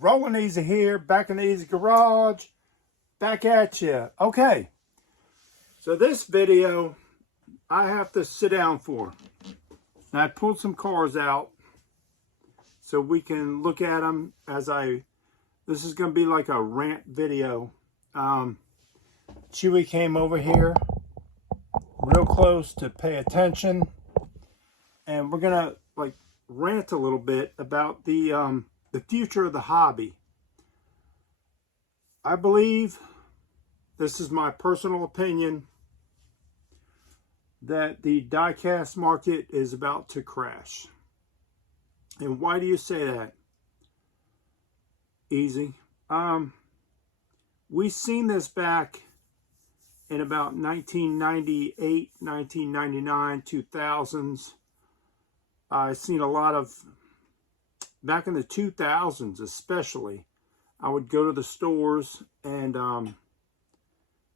Rolling Easy here, back in the Easy Garage, back at you. Okay, so this video I have to sit down for. And I pulled some cars out so we can look at them as this is going to be like a rant video. Chewy came over here real close to pay attention, and we're going to like rant a little bit about the future of the hobby. I believe, this is my personal opinion, that the diecast market is about to crash. And why do you say that? Easy. We've seen this back in about 1998, 1999, 2000s. I've seen a lot of, back in the 2000s especially, I would go to the stores and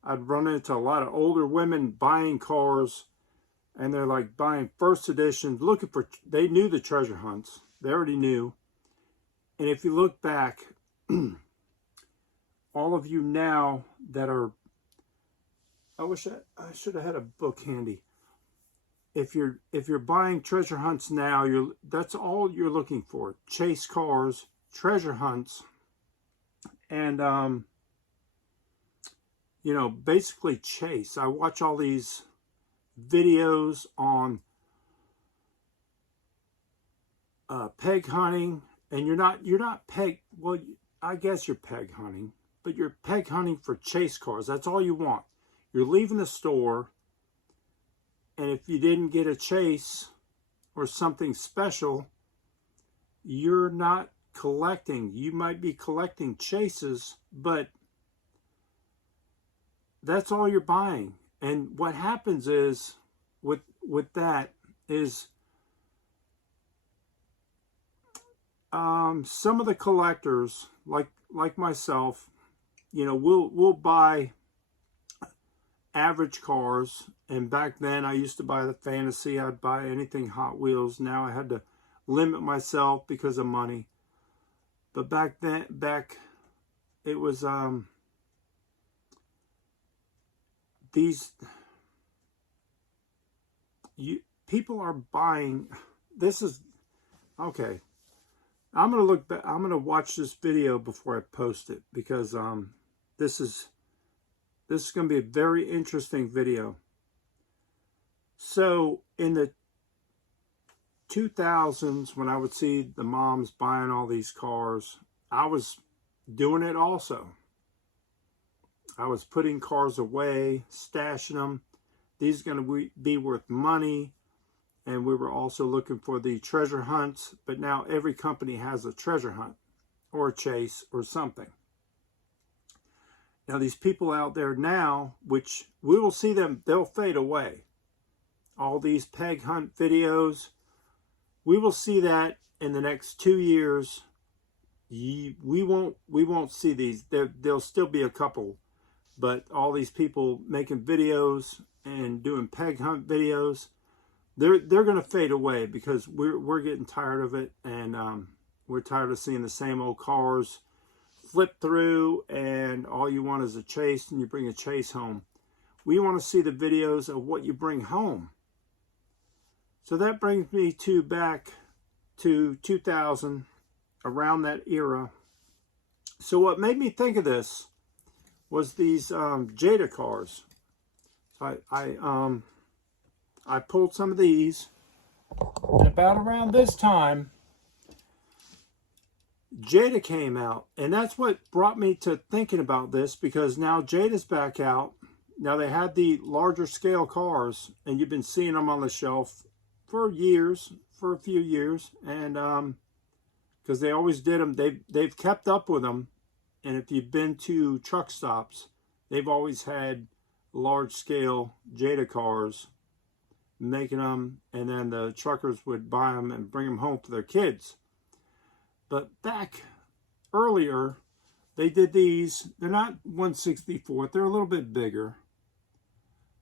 I'd run into a lot of older women buying cars, and they're like buying first edition, looking for, they knew the treasure hunts. They already knew. And if you look back, all of you now that are, I wish I should have had a book handy. If you're buying treasure hunts now, that's all you're looking for. Chase cars, treasure hunts, and you know, basically chase. I watch all these videos on peg hunting, and you're not peg, well, I guess you're peg hunting, but you're peg hunting for chase cars. That's all you want. You're leaving the store, and if you didn't get a chase or something special, you're not collecting. You might be collecting chases, but that's all you're buying. And what happens is with that is some of the collectors like myself, you know, we'll buy average cars. And back then I used to buy the Fantasy. I'd buy anything Hot Wheels. Now I had to limit myself because of money. But back it was people are buying. This is okay. I'm gonna look back. I'm gonna watch this video before I post it, because this is gonna be a very interesting video. So in the 2000s, when I would see the moms buying all these cars, I was doing it also. I was putting cars away, stashing them. These are going to be worth money. And we were also looking for the treasure hunts. But now every company has a treasure hunt or a chase or something. Now these people out there now, which we will see them, they'll fade away. All these peg hunt videos, we will see that in the next 2 years. We won't see these. There'll still be a couple. But all these people making videos and doing peg hunt videos, they're going to fade away, because we're getting tired of it, and we're tired of seeing the same old cars flip through, and all you want is a chase, and you bring a chase home. We want to see the videos of what you bring home. So that brings me back to 2000, around that era. So what made me think of this was these Jada cars. So I pulled some of these, and about around this time, Jada came out, and that's what brought me to thinking about this, because now Jada's back out. Now they had the larger scale cars, and you've been seeing them on the shelf for years, for a few years, and because they always did them, they've kept up with them. And if you've been to truck stops, they've always had large scale Jada cars, making them, and then the truckers would buy them and bring them home for their kids. But back earlier, they did these. They're not 1/64, they're a little bit bigger.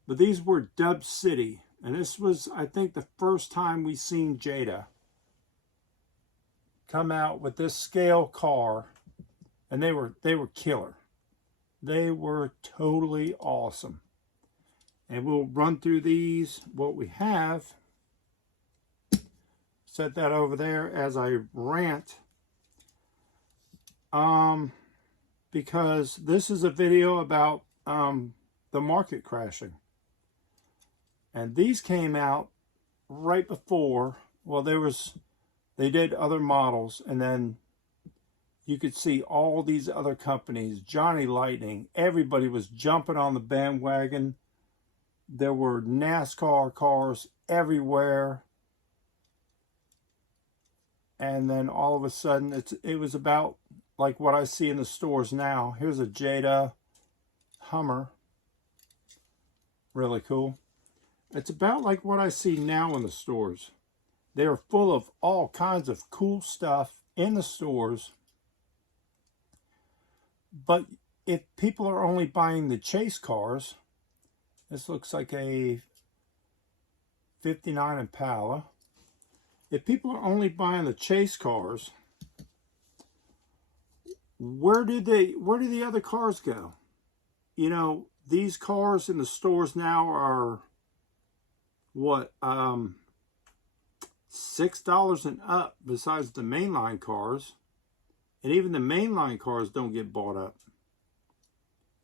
But these were Dub City. And this was, I think, the first time we seen Jada come out with this scale car. And they were killer. They were totally awesome. And we'll run through these, what we have. Set that over there as I rant. Because this is a video about the market crashing. And these came out right before, well, they did other models, and then you could see all these other companies, Johnny Lightning, everybody was jumping on the bandwagon. There were NASCAR cars everywhere. And then all of a sudden, it was about like what I see in the stores now. Here's a Jada Hummer. Really cool. It's about like what I see now in the stores. They are full of all kinds of cool stuff in the stores. But if people are only buying the chase cars, this looks like a 59 Impala. If people are only buying the chase cars, where do the other cars go? You know, these cars in the stores now are what, $6 and up, besides the mainline cars. And even the mainline cars don't get bought up.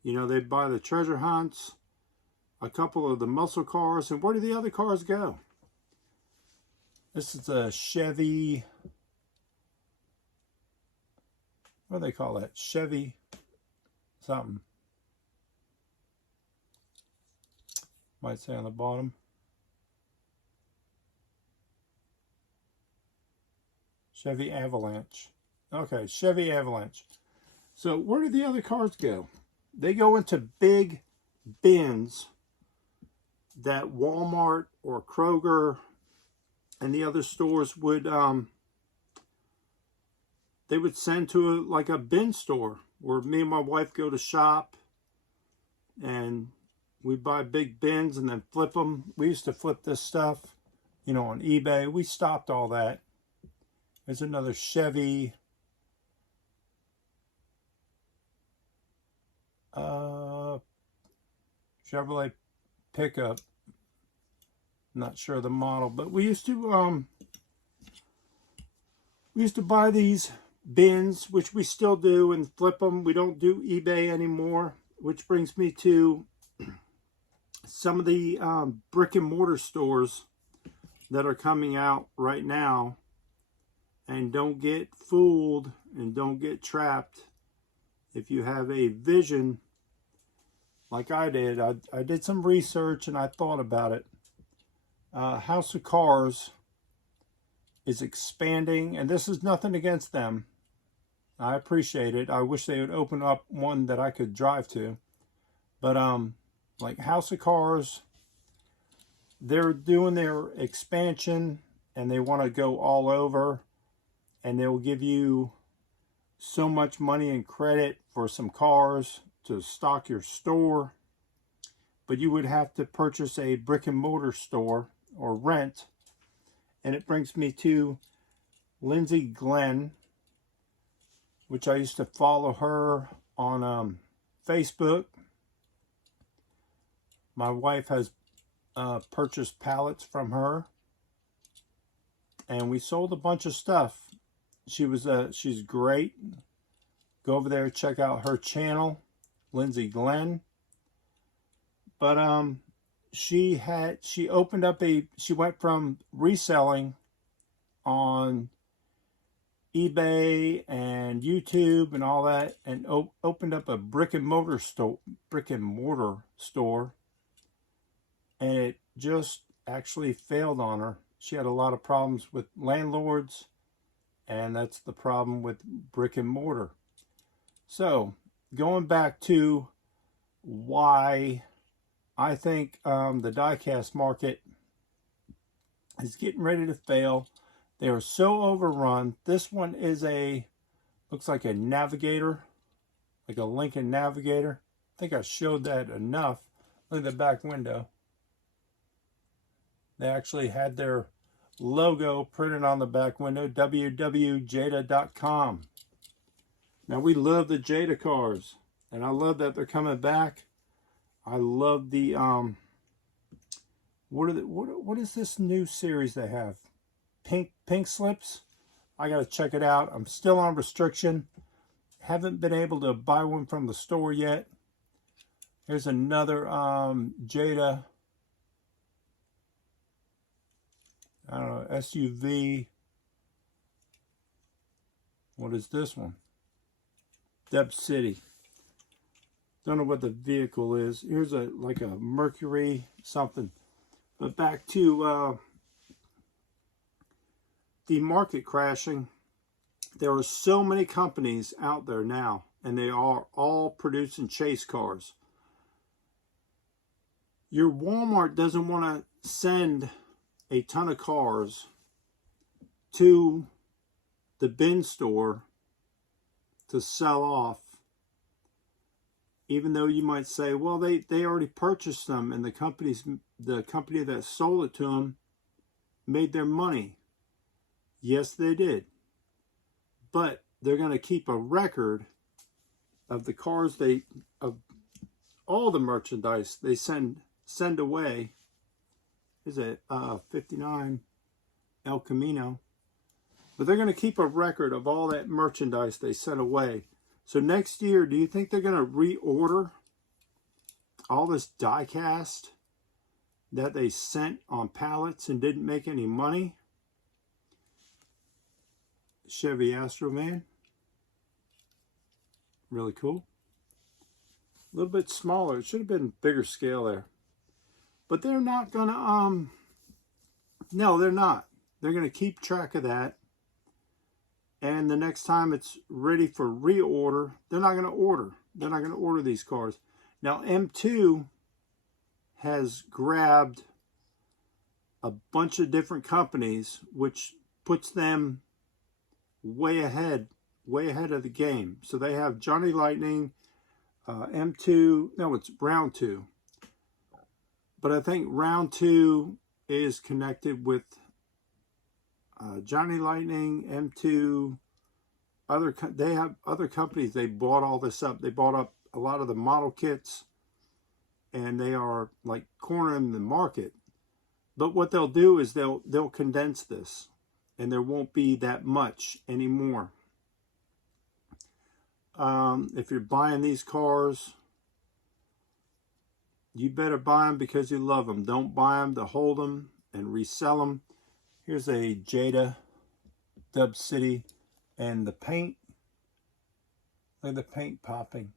You know, they buy the treasure hunts, a couple of the muscle cars, and where do the other cars go? This is a Chevy, what do they call that? Chevy something. Might say on the bottom. Chevy Avalanche. Okay, Chevy Avalanche. So where do the other cars go? They go into big bins that Walmart or Kroger and the other stores would they would send to like a bin store where me and my wife go to shop, and we buy big bins and then flip them. We used to flip this stuff, you know, on eBay. We stopped all that. There's another Chevy Chevrolet pickup. Not sure of the model, but we used to buy these bins, which we still do, and flip them. We don't do eBay anymore, which brings me to some of the brick and mortar stores that are coming out right now. And don't get fooled and don't get trapped. If you have a vision like I did, I did some research and I thought about it. House of Cars is expanding, and this is nothing against them. I appreciate it. I wish they would open up one that I could drive to. But like House of Cars, they're doing their expansion and they want to go all over, and they will give you so much money in credit for some cars to stock your store. But you would have to purchase a brick and mortar store or rent. And it brings me to Lindsay Glenn, which I used to follow her on Facebook. My wife has purchased pallets from her, and we sold a bunch of stuff. She's great. Go over there, check out her channel, Lindsay Glenn. But she opened up she went from reselling on eBay and YouTube and all that, and opened up a brick and mortar store, and it just actually failed on her. She had a lot of problems with landlords, and that's the problem with brick and mortar. So going back to why I think the diecast market is getting ready to fail. They are so overrun. This one is looks like a Navigator, like a Lincoln Navigator. I think I showed that enough. Look at the back window. They actually had their logo printed on the back window, www.jada.com. Now we love the Jada cars, and I love that they're coming back. I love the what is this new series they have? Pink slips. I gotta check it out. I'm still on restriction. Haven't been able to buy one from the store yet. Here's another Jada, I don't know, SUV. What is this one? Dub City. Don't know what the vehicle is. Here's like a Mercury something. But back to the market crashing. There are so many companies out there now, and they are all producing chase cars. Your Walmart doesn't want to send a ton of cars to the bin store to sell off, even though you might say, well, they already purchased them, and the company that sold it to them made their money. Yes, they did. But they're going to keep a record of the cars of all the merchandise they send away. Is it 59 El Camino? But they're going to keep a record of all that merchandise they sent away. So next year, do you think they're going to reorder all this diecast that they sent on pallets and didn't make any money? Chevy Astrovan. Really cool. A little bit smaller. It should have been bigger scale there. But they're not going to, no, they're not. They're going to keep track of that. And the next time it's ready for reorder, they're not going to order. They're not going to order these cars. Now, M2 has grabbed a bunch of different companies, which puts them way ahead of the game. So they have Johnny Lightning, M2, no, it's Round 2. But I think Round 2 is connected with Johnny Lightning, M2, they have other companies. They bought all this up. They bought up a lot of the model kits, and they are like cornering the market. But what they'll do is they'll condense this, and there won't be that much anymore. If you're buying these cars, you better buy them because you love them. Don't buy them to hold them and resell them. Here's a Jada Dub City, and the paint, look at the paint popping.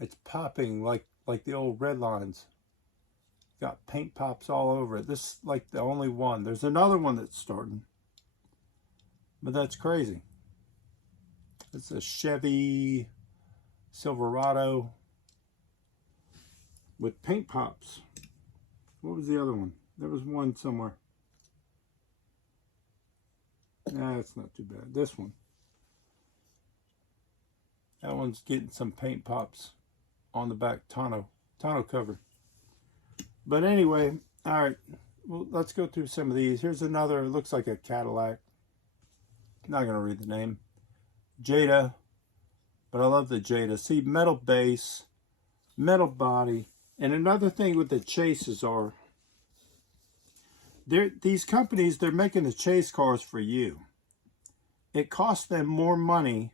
It's popping like the old red lines. Got paint pops all over it. This is like the only one. There's another one that's starting, but that's crazy. It's a Chevy Silverado with paint pops. What was the other one? There was one somewhere. Nah, it's not too bad. This one. That one's getting some paint pops on the back tonneau cover. But anyway, all right. Well, let's go through some of these. Here's another. It looks like a Cadillac. I'm not going to read the name. Jada. But I love the Jada. See, metal base, metal body. And another thing with the chases are, these companies, they're making the chase cars for you. It costs them more money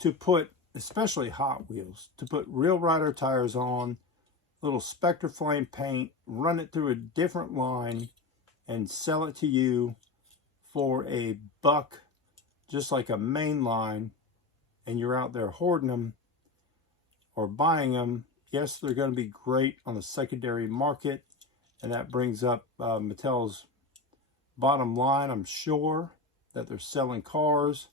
to put, especially Hot Wheels, to put real rider tires on, little Spectre Flame paint, run it through a different line, and sell it to you for $1, just like a main line, and you're out there hoarding them or buying them. Yes, they're going to be great on the secondary market, and that brings up Mattel's bottom line, I'm sure, that they're selling cars.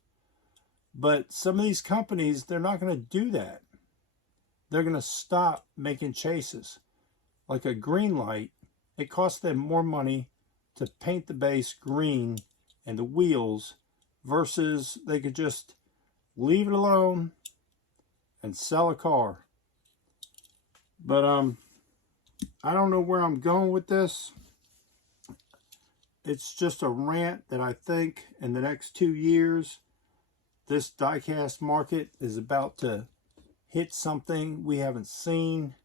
But some of these companies, they're not going to do that. They're going to stop making chases. Like a green light, it costs them more money to paint the base green and the wheels versus they could just leave it alone and sell a car. But I don't know where I'm going with this. It's just a rant that I think in the next 2 years, this diecast market is about to hit something we haven't seen.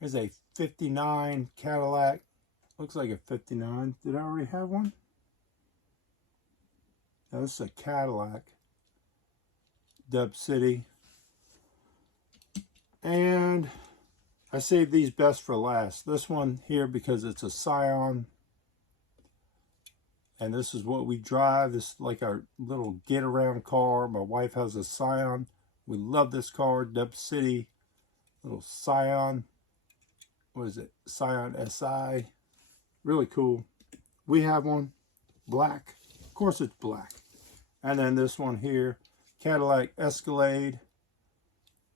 There's a 59 Cadillac. Looks like a 59. Did I already have one? No, this is a Cadillac Dub City. And I saved these best for last. This one here because it's a Scion. And this is what we drive. This is like our little get-around car. My wife has a Scion. We love this car, Dub City. Little Scion. What is it? Scion SI. Really cool. We have one. Black. Of course it's black. And then this one here, Cadillac Escalade.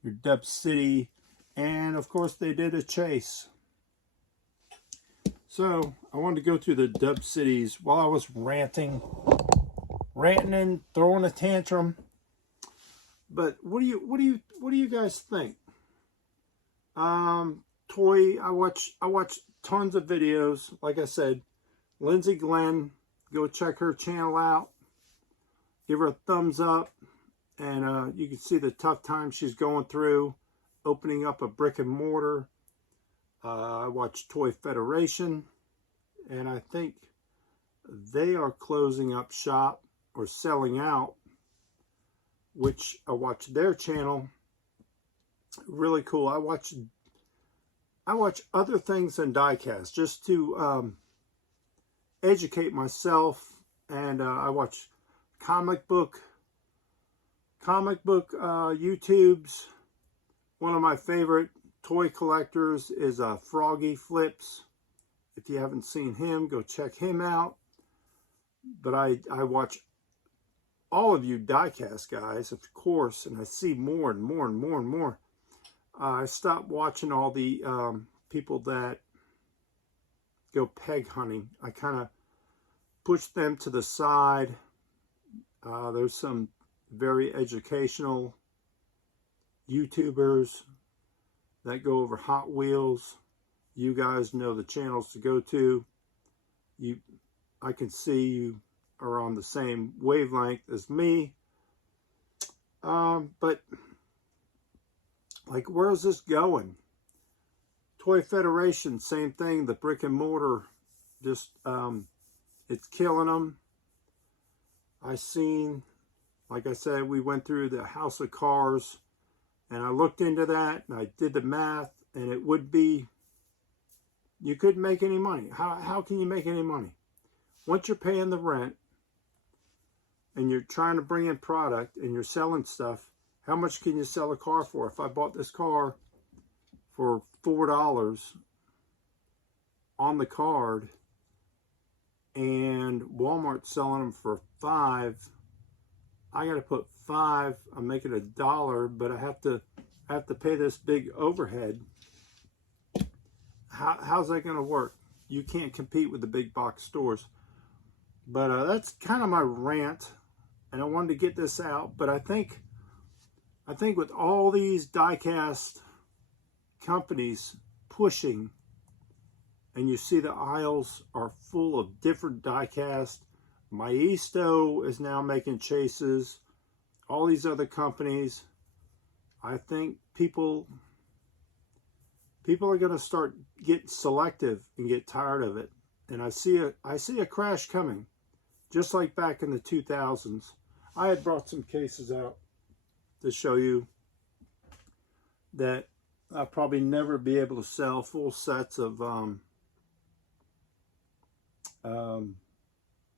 Your Dub City. And of course they did a chase. So I wanted to go through the Dub Cities while I was ranting and throwing a tantrum. But what do you guys think? Toy, I watch tons of videos. Like I said, Lindsay Glenn, go check her channel out. Give her a thumbs up, and you can see the tough time she's going through, opening up a brick and mortar. I watch Toy Federation, and I think they are closing up shop or selling out, which I watch their channel. Really cool. I watch other things than diecast just to educate myself, and I watch comic book YouTubes. One of my favorite toy collectors is Froggy Flips. If you haven't seen him, go check him out. But I watch all of you diecast guys, of course, and I see more and more and more and more. I stopped watching all the people that go peg hunting. I kind of push them to the side. There's some very educational YouTubers that go over Hot Wheels. You guys know the channels to go to. I can see you are on the same wavelength as me. But like, where's this going? Toy Federation, same thing. The brick and mortar, just it's killing them. I seen, like I said, we went through the House of Cars, and I looked into that, and I did the math, and it would be, you couldn't make any money. How can you make any money? Once you're paying the rent, and you're trying to bring in product, and you're selling stuff, how much can you sell a car for? If I bought this car for $4 on the card, and Walmart's selling them for $5, I got to put $5. I'm making $1, but I have to pay this big overhead. How's that going to work? You can't compete with the big box stores. But that's kind of my rant, and I wanted to get this out. But I think with all these diecast companies pushing, and you see the aisles are full of different diecast. Maisto is now making chases. All these other companies. I think people are going to start getting selective and get tired of it. And I see a crash coming, just like back in the 2000s. I had brought some cases out to show you that I'll probably never be able to sell full sets of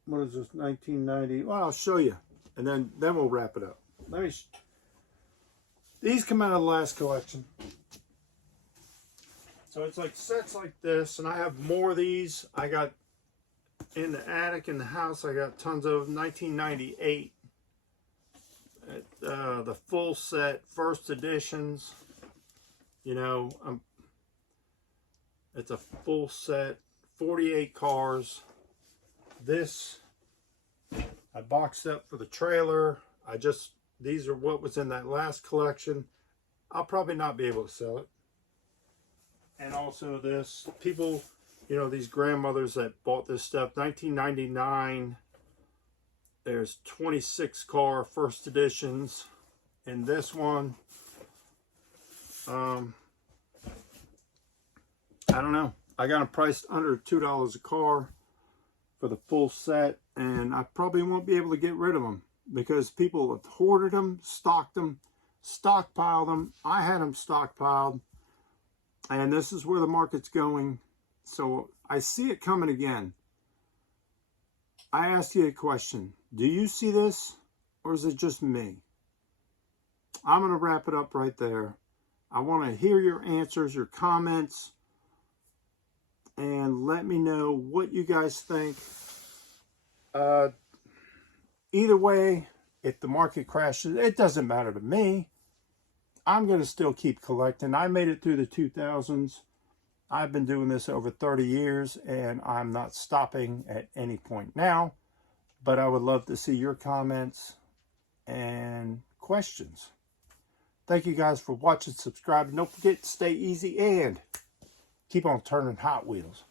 what is this, 1990? Well, I'll show you, and then we'll wrap it up. These come out of the last collection. So it's like sets like this, and I have more of these. I got in the attic in the house, I got tons of 1998. The full set, first editions. You know, it's a full set, 48 cars. This I boxed up for the trailer. These are what was in that last collection. I'll probably not be able to sell it. And also this, people, you know, these grandmothers that bought this stuff, 1999 There's 26 car first editions in this one. I don't know. I got them priced under $2 a car for the full set, and I probably won't be able to get rid of them because people have hoarded them, stocked them, stockpiled them. I had them stockpiled, and this is where the market's going. So I see it coming again. I ask you a question. Do you see this, or is it just me? I'm going to wrap it up right there. I want to hear your answers, your comments, and let me know what you guys think. Either way, if the market crashes, it doesn't matter to me. I'm going to still keep collecting. I made it through the 2000s. I've been doing this over 30 years, and I'm not stopping at any point now. But I would love to see your comments and questions. Thank you guys for watching, subscribing. Don't forget to stay easy and keep on turning Hot Wheels.